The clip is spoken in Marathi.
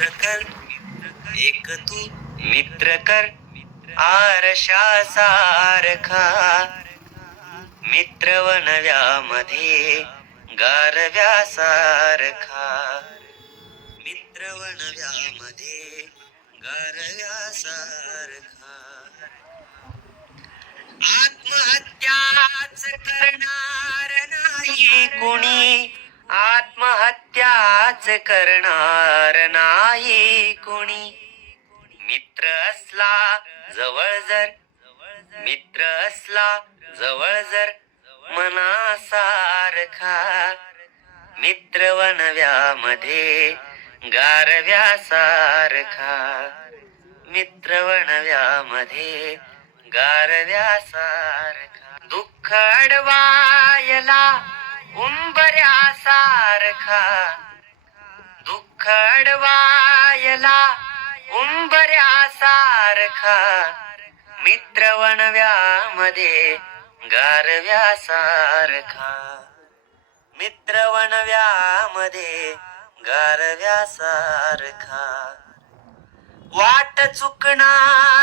मित्र कर एक तू मित्र कर आरशा सारखा. मित्र नव्यामध्ये गारव्या सारखा. मित्र नव्यामध्ये गारव्या सारखा. आत्महत्याच करणार नाही कोणी. आत्महत्याच करणार नाही कोणी. मित्र असला जवळ जर मित्र असला जवळ जर मनासारखा. मित्र वनव्यामध्ये गारव्यासारखा. मित्र वनव्यामध्ये गारव्यासारखा. दुःख अडवा उंबऱ्या सारखा दुःख अडवायला उंबऱ्या सारखा मित्र वनव्यामध्ये गारव्या सारखा मित्र वनव्यामध्ये गारव्या सारखा वाट चुकणार